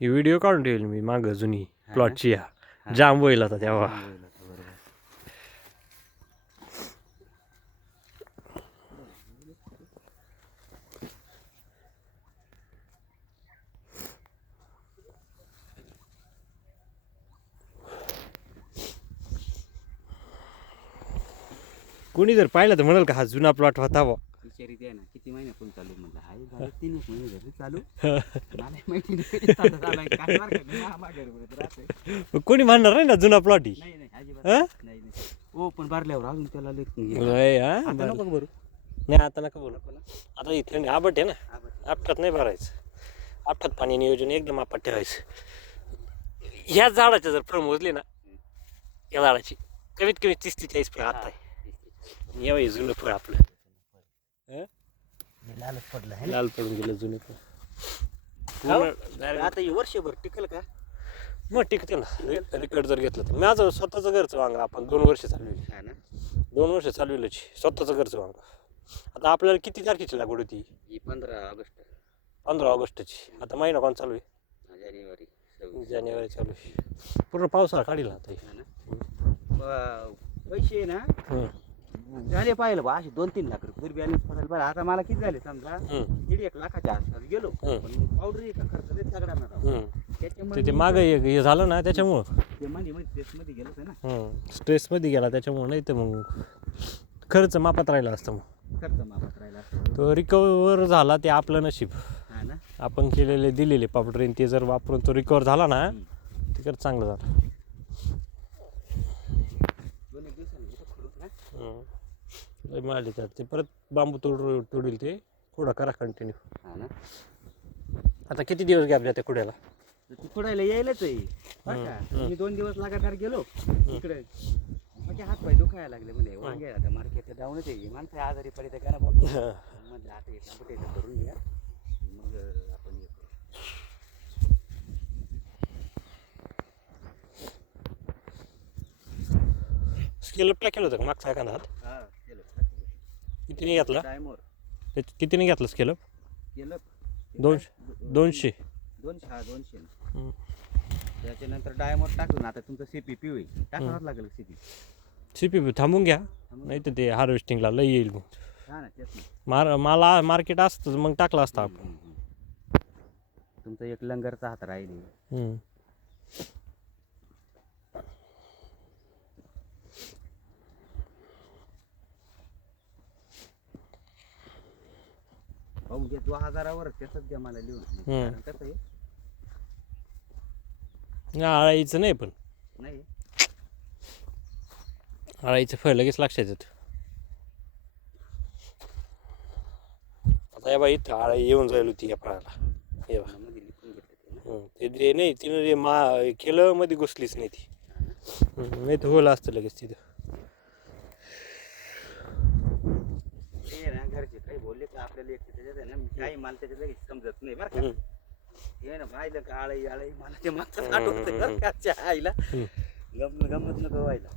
ही video काढून ठेवली मी मागं जुनी प्लॉटची या जाम होईल आता तेव्हा. कोणी जर पाहिलं तर म्हणाल का हा जुना प्लॉट होता बा. विचारित आहे ना किती महिन्यापून चालू म्हणलं हाय झालं 3 महिने झाले चालू. मला माहिती नाही कधी चालू झालाय काय मार्ग नाही मागे राहते. कोणी म्हणणार नाही ना जुना प्लॉट ही. नाही नाही अजिबात नाही नाही. ओ पण भरल्यावर अजून त्याला आता नको भरू. नाही आता नका बोलू. आता इथे आबट आहे ना, आपटात नाही भरायचं. आपटात पाणी नियोजन एकदम आपट ठेवायचं. ह्या झाडाच्या जर फळ मोजले ना, या झाडाची कमीत कमी 30 ते 40 फळ आता आहे. यावं जुनं फळ आपलं लालच पडलं लाल पडून गेलं जुने फळ. आता हे वर्षभर टिकल का? मग टिकते ना रिकॉर्ड जर घेतलं तर. माझं स्वतःचं घरचं वांग आपण 2 वर्ष चालवली. 2 वर्ष चालवलं स्वतःचं घरचं वांग. आता आपल्याला किती तारखेची लागवड होती? 15 ऑगस्ट. 15 ऑगस्टची. आता महिना कोण चालू आहे? जानेवारी चालू आहे. पूर्ण पावसाळा काढील आता. पैसे ना झाले पाहिलं बा असे 2-3 लाख रुपये बॅलन्स पडायला पाहिजे. आता मला किती झाले समजा 1.5 लाखाच्या आसपास गेलो. पावडर खर्च सगळ्यांना ते मागं हे झालं ना त्याच्यामुळं ते मध्ये गेलं ना, स्ट्रेसमध्ये गेला त्याच्यामुळं. नाही तर मग खर्च मापात राहिला असतं. मग खर्च मापात राहिला असतं. तो रिकवर झाला ते आपलं नशीब. हा ना, आपण केलेले दिलेले पावडर ते जर वापरून तो रिकवर झाला ना ते खरंच चांगलं झालं. 2-1 दिवसांनी मिळाले तर ते परत बांबू तोडील ते खोडा करा कंटिन्यू. हा ना, आता किती दिवस गॅप जाते खोड्याला? ती खोडायला यायलाच आहे बरं का. मी 2 दिवस लगातार गेलो इकडे, म्हणजे हात पाय दुखायला लागले. म्हणजे वांगे आता मार्केट डाऊनच आहे. माणसं आजारी पडते का ना म्हणजे आता एक कुठे करून घ्या मग आपण येतो. स्केलअप टाकेल होतं का मागचा एखादा हात? हा केलं. कितीने घेतला? डायमोर कितीने घेतलं स्केलअप? केलं 200. 200. त्याच्यानंतर डायमोर टाकून आता तुमचं CPP होईल. टाकावंच लागेल CPP थांबून घ्या, नाही तर ते हार्वेस्टिंगला लई येईल. मग हा ना, तेच ना. मला मार्केट असतं मग टाकलं असतं आपण. तुमचा एक लंगरचा हात राहील. पाहून घे 2000वर त्याच द्या मला लिहून. कारण कसं आहे आळाईचं नाही, पण नाही आळाईचं फळ लगेच लक्षात येतं. आता या बाई इथं आळाई येऊन जाईल होती या फळाला. हे बघा मध्ये लिहून घेतलं ते नाही तिनं केलं मध्ये घुसलीच नाही ती. नाही तर होलं असतं लगेच तिथं. ते ना घरचे काही बोलले का आपल्याला एक त्याच्यात आहे ना काही मला त्याच्यात लगेच समजत नाही बरं का. हे ना पाहिलं का आळई मला ते मागचं आठवतं बरं का. आईला गमत नको व्हायला.